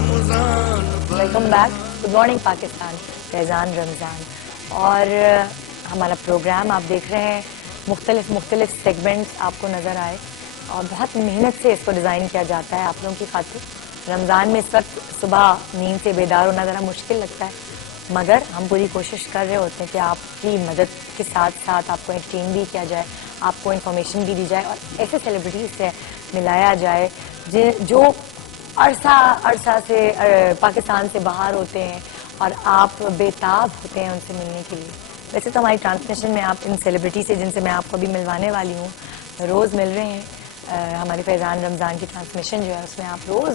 Welcome back. Good morning Pakistan. Faizan Ramzan اور ہمارا programme آپ دیکھ رہے ہیں. مختلف سیگمنٹس آپ کو نظر آئے اور بہت محنت سے اس کو ڈیزائن کیا جاتا ہے آپ لوگوں کی خاطر. رمضان میں اس وقت صبح نیند سے بیدار ہونا ذرا مشکل لگتا ہے مگر ہم پوری کوشش کر رہے ہوتے ہیں کہ آپ کی مدد کے ساتھ ساتھ آپ کو انٹرٹین بھی کیا جائے, آپ کو انفارمیشن بھی دی جائے اور ایسے سیلیبریٹیز سے ملایا جائے جو عرصہ سے پاکستان سے باہر ہوتے ہیں اور آپ بےتاب ہوتے ہیں ان سے ملنے کے لیے. ویسے تو ہماری ٹرانسمیشن میں آپ ان سیلیبریٹی سے جن سے میں آپ کو ابھی ملوانے والی ہوں روز مل رہے ہیں. ہماری فیضان رمضان کی ٹرانسمیشن جو ہے اس میں آپ روز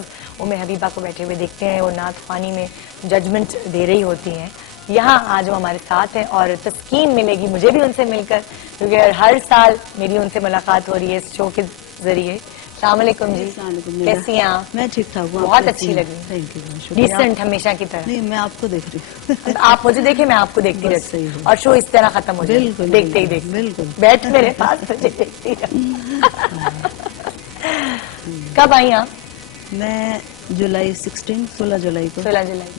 حبیبہ کو بیٹھے ہوئے دیکھتے ہیں, وہ نعت خوانی میں ججمنٹ دے رہی ہوتی ہیں. یہاں آج وہ ہمارے ساتھ ہیں اور تسکین ملے گی مجھے بھی ان سے مل کر کیونکہ ہر سال میری ان سے ملاقات ہو رہی ہے اس شو کے ذریعے. السلام علیکم جی, کیسی ہیں آپ؟ میں ٹھیک ٹھاک ہوں. بہت اچھی لگی, تھینک یو. ڈیسنٹ ہمیشہ کی طرح. نہیں میں آپ کو دیکھ رہی ہوں. آپ مجھے دیکھیں میں آپ کو دیکھتی رہتی ہوں اور شو اس طرح ختم ہو جائے. بالکل دیکھتے ہی بالکل دیکھتے بالکل. بیٹھ میرے پاس مجھے دیکھتی رہو. کب آئی آپ؟ میں جولائی 16 جولائی کو. 16 جولائی.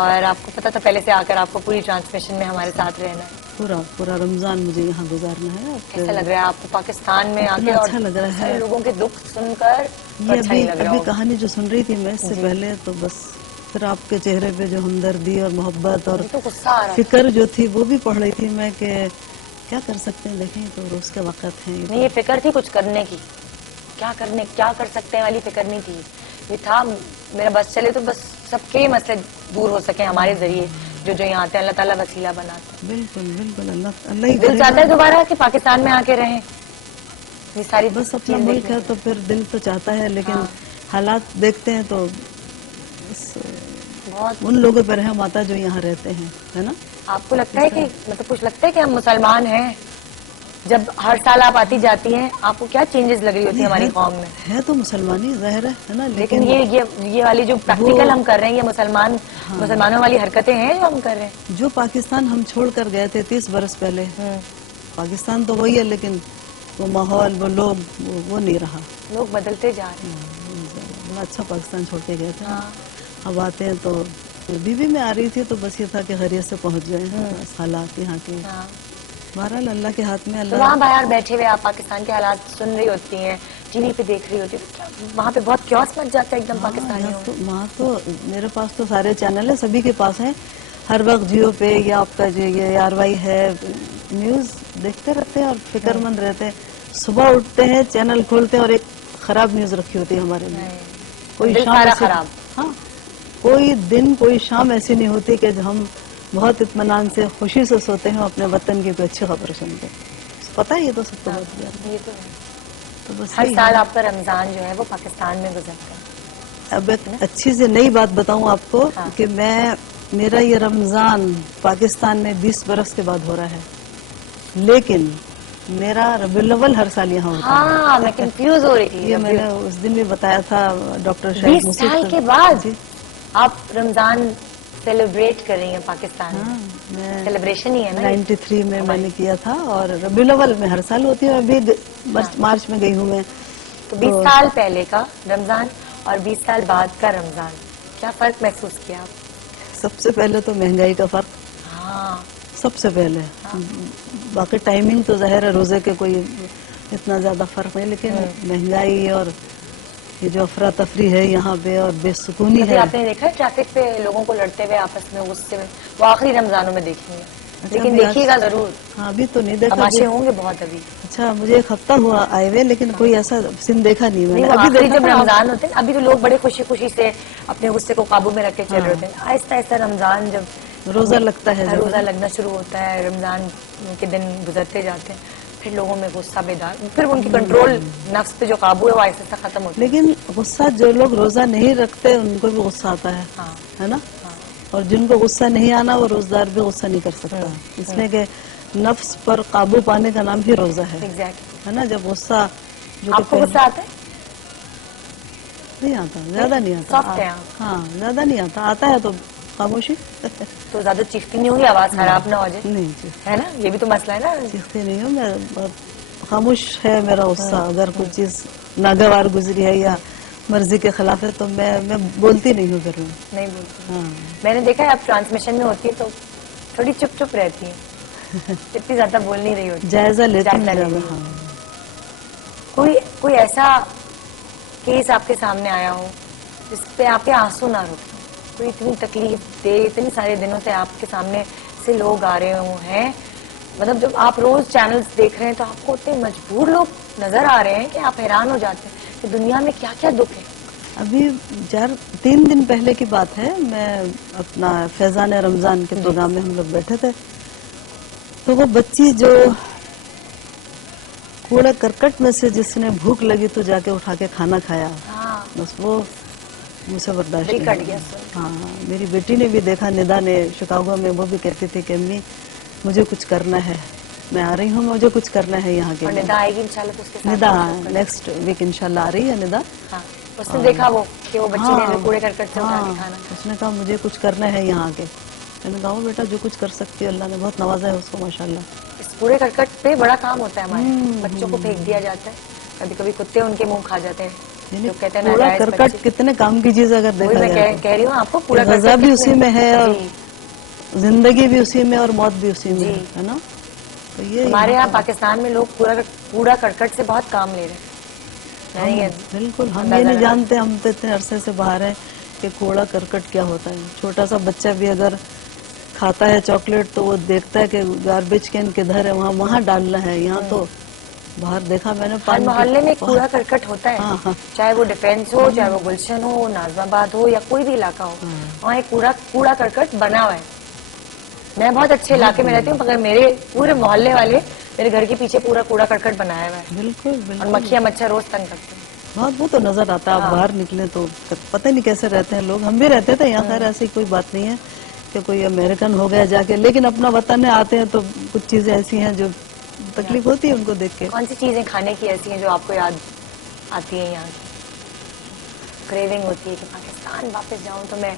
اور آپ کو پتا تھا پہلے سے آ کر آپ کو پوری ٹرانسمیشن میں ہمارے ساتھ رہنا ہے؟ پورا رمضان مجھے یہاں گزارنا ہے. کیسا لگ رہا ہے آپ کو پاکستان میں آ کے اور اچھا لگ رہا ہے لوگوں کے دکھ سن کر؟ یہ اچھا نہیں لگ رہا ابھی ہوگا. کہانی جو سن رہی تھی میں اس سے پہلے تو بس پھر آپ کے چہرے پہ جو ہمدردی اور محبت اور تو غصہ آ رہا فکر جو تھی وہ بھی پڑھ رہی تھی میں کہ کیا کر سکتے ہیں. دیکھیں تو روز کے وقت ہیں. نہیں یہ فکر تھی کچھ کرنے کی, کیا کر سکتے ہیں والی فکر نہیں تھی. یہ تھا میرا بس چلے تو بس سب کے مسئلے دور ہو سکیں ہمارے ذریعے جو یہاں آتے ہیں. اللہ تعالیٰ وسیلہ بناتے ہیں. بالکل بالکل. اللہ ہی دل چاہتا ہے دوبارہ کہ پاکستان میں آ کے رہیں. یہ ساری بس اپنا ملک ہے تو پھر دل تو چاہتا ہے لیکن حالات دیکھتے ہیں تو بہت ان لوگوں پہ رحم آتا جو یہاں رہتے ہیں, ہے نا. آپ کو لگتا ہے کہ مطلب کچھ لگتا ہے کہ ہم مسلمان ہیں جب ہر سال آپ آتی جاتی ہیں آپ کو کیا چینجز لگ رہی ہوتی ہیں ہماری قوم میں؟ ہے تو مسلمانی ظاہر ہے نا, لیکن یہ والی جو پریکٹیکل ہم کر رہے ہیں یہ مسلمانوں والی حرکتیں ہیں جو ہم کر رہے ہیں. جو پاکستان ہم چھوڑ کر گئے تھے 30 برس پہلے, پاکستان تو وہی ہے لیکن وہ ماحول وہ لوگ وہ نہیں رہا. لوگ بدلتے جا رہے ہیں. بڑا اچھا پاکستان چھوڑ کے گئے تھے. اب آتے ہیں تو بیوی میں آ رہی تھی تو بس یہ تھا کہ خیریت سے پہنچ جائیں. حالات یہاں کے بہرحال اللہ کے ہاتھ میں. تو وہاں باہر بیٹھے ہوئے آپ پاکستان کے حالات سن رہی ہوتی ہیں, ٹی وی پہ دیکھ رہی ہوتی ہیں, وہاں پہ بہت کیوس مچ جاتا ہے ایک دم پاکستانیوں میں. وہاں تو میرے پاس تو سارے چینل ہیں, سبھی کے پاس ہیں. ہر وقت جیو پہ یا آپ کا جو یہ RY ہے نیوز دیکھتے رہتے ہیں اور فکر مند رہتے ہیں. صبح اٹھتے ہیں چینل کھولتے ہیں اور ایک خراب نیوز رکھی ہوتی ہے ہمارے لیے. کوئی شام خراب. ہاں کوئی دن کوئی شام ایسی نہیں ہوتی کہ ہم بہت اطمینان سے خوشی سے سوتے ہیں اپنے وطن کی کوئی اچھی خبر سنتے. پتہ ہے یہ تو سب کو بہت پیارا. یہ تو بس ہر سال آپ کا رمضان جو ہے وہ پاکستان میں گزرتا ہے. اب ایک اچھی سی نئی بات بتاؤں آپ کو کہ میرا یہ رمضان پاکستان میں 20 برس کے بعد ہو رہا ہے لیکن میرا ربیع الاول ہر سال یہاں ہوتا ہے. ہاں میں کنفیوز ہو رہی تھی. یہ میں نے اس دن بھی بتایا تھا ڈاکٹر شاہد 20 سال کے بعد آپ رمضان سیلیبریٹ کر رہی ہیں پاکستان میں. سیلیبریشن ہی ہے نا. 93 میں نے کیا تھا اور ربیع الاول میں ہر سال ہوتی ہوں. ابھی مارچ میں گئی ہوں میں. تو 20 سال پہلے کا رمضان اور 20 سال بعد کا رمضان کیا فرق محسوس کیا آپ؟ سب سے پہلے تو مہنگائی کا فرق. سب سے پہلے باقی ٹائمنگ تو ظاہر ہے روزے کے کوئی اتنا زیادہ فرق نہیں لیکن مہنگائی اور یہ جو افراتفری ہے یہاں پہ اور بے سکونی ہے. آپ نے دیکھا ٹریفک پہ لوگوں کو لڑتے ہوئے آپس میں غصے میں, وہ آخری رمضانوں میں دیکھیں گے لیکن دیکھیے گا ضرور. ہاں ابھی تو نہیں دیکھا. تماشے ہوں گے بہت ابھی. اچھا مجھے ایک ہفتہ ہوا آئے ہوئے لیکن کوئی ایسا سین دیکھا نہیں میں نے. ابھی جب رمضان ہوتے ہیں ابھی تو لوگ بڑے خوشی خوشی سے اپنے غصے کو قابو میں رکھ کے چل رہے ہوتے ہیں. آہستہ آہستہ رمضان جب روزہ لگتا ہے روزہ لگنا شروع ہوتا ہے, رمضان کے دن گزرتے جاتے ہیں, پھر لوگوں میں غصہ بیدار, پھر ان کی کنٹرول نفس پہ جو قابو ہے وہ آہستہ آہستہ ختم ہوتا ہے. لیکن غصہ جو لوگ روزہ نہیں رکھتے ان کو بھی غصہ آتا ہے نا. اور جن کو غصہ نہیں آنا وہ روزدار بھی غصہ نہیں کر سکتا. اس لیے کہ نفس پر قابو پانے کا نام ہی روزہ ہے نا. جب غصہ آپ کو غصہ آتا ہے؟ نہیں آتا, زیادہ نہیں آتا. ہاں زیادہ نہیں آتا, آتا ہے تو خاموشی. تو زیادہ چیختی نہیں ہوگی, آواز خراب نہ ہو جائے. نہیں ہے نا, یہ بھی تو مسئلہ ہے نا. چیختی نہیں ہوں میں, بہت خاموش ہے میرا غصہ. اگر کوئی چیز ناگوار گزری ہے یا مرضی کے خلاف ہے تو میں بولتی نہیں ہوں گھر میں. نہیں بولتی. ہاں میں نے دیکھا ہے آپ ٹرانسمیشن میں ہوتی ہے تو تھوڑی چپ چپ رہتی ہیں, اتنی زیادہ بول نہیں رہی ہوتی. جائزہ لیتی ہوں جائزہ لے زیادہ. رہی ہاں ہوتی. کوئی ایسا کیس آپ کے سامنے آیا ہو جس پہ آپ کے آنسو نہ رکیں, کوئی اتنی تکلیف دے, اتنے سارے دنوں سے آپ کے سامنے سے لوگ آ رہے ہیں, مطلب جب آپ روز چینلز دیکھ رہے ہیں تو آپ کو اتنے مجبور لوگ نظر آ رہے ہیں کہ آپ حیران ہو جاتے ہیں کہ دنیا میں کیا کیا دکھ ہے. ابھی 3 دن پہلے کی بات ہے, میں اپنا فیضان رمضان کے جی. پروگرام میں ہم لوگ بیٹھے تھے, تو وہ بچی جو کوڑا کرکٹ میں سے جس نے بھوک لگی تو جا کے اٹھا کے کھانا کھایا, ہاں, بس وہ مجھ سے برداشت دل نہیں کٹ ہوا. گیا سن کے. ہاں میری بیٹی نے بھی دیکھا, ندا نے شکاگو میں, وہ بھی کہتی تھی کہ امی مجھے کچھ کرنا ہے, میں آ رہی ہوں, مجھے کچھ کرنا ہے یہاں کے اور لیے. ندا آئے گی انشاءاللہ تو اس کے ساتھ ندا ڈسکس کریں. نیکسٹ ویک انشاءاللہ آ رہی ہے ندا. ہاں, اس نے دیکھا وہ کہ وہ بچی نے ہاں جو کوڑے کرکٹ سے اٹھا کے ہاں کھانا کھایا. اس نے کہا مجھے کچھ کرنا ہے یہاں کے. میں نے کہا بیٹا جو کچھ کر سکتی ہے, اللہ نے بہت نوازا ہے اس کو ماشاءاللہ. اس کوڑے کرکٹ پہ بڑا کام ہوتا ہے ہمارے, بچوں کو ہوں پھینک دیا جاتا ہے, کبھی کبھی کتے ان کے منہ کھا جاتے ہیں یعنی جو کہتے ہیں کوڑا ناجائز بچے. کرکٹ کتنے کام کی چیز اگر وہی دیکھا میں جائے تو, کہہ رہی ہوں آپ کو, کہ کوڑا غذا کرکٹ بھی کتنے. اسی میں ہے اور جی زندگی بھی اسی میں اور موت بھی اسی میں جی. ہے نا. تو یہ ہمارے یہاں کا پاکستان میں لوگ کوڑا کرکٹ سے بہت کام لے رہے ہیں. میں نے ہم یہ بالکل ہم یہ اندازہ نہیں لگا. جانتے, ہم تو اتنے عرصے سے باہر ہیں کہ کوڑا کرکٹ کیا ہوتا ہے. چھوٹا سا بچہ بھی اگر کھاتا ہے چاکلیٹ تو وہ دیکھتا ہے کہ گاربیج کین کدھر ہے, وہاں ڈالنا ہے. یہاں تو باہر دیکھا میں نے ہر پانی کی. محلے میں ایک کوڑا کرکٹ ہوتا ہے, ہاں ہاں چاہے وہ ڈیفینس ہو, چاہے وہ گلشن ہو, نازم آباد ہو, یا کوئی بھی علاقہ ہو, ہاں وہاں ایک کوڑا کرکٹ بنا ہوا ہے. میں بہت اچھے علاقے میں رہتی ہوں, مگر میرے پورے محلے والے میرے گھر کے پیچھے پورا کوڑا کرکٹ بنایا ہوا ہے, بالکل اور بالکل. مکھیاں مچھر روز تنگ کرتے ہیں. بہت وہ تو نظر آتا ہے, آپ ہاں. باہر نکلے تو پتہ نہیں کیسے رہتے ہیں لوگ. ہم بھی رہتے تھے یہاں, خیر ایسی کوئی بات نہیں ہے کہ کوئی امریکن ہو گیا جا کے, لیکن اپنا وطن آتے ہیں تو کچھ چیزیں ایسی ہیں جو تکلیف ہوتی ہے ان کو دیکھ کے. کون سی چیزیں کھانے کی ایسی ہیں جو آپ کو یاد آتی ہیں, یہاں کی کریونگ ہوتی ہے کہ پاکستان واپس جاؤں تو میں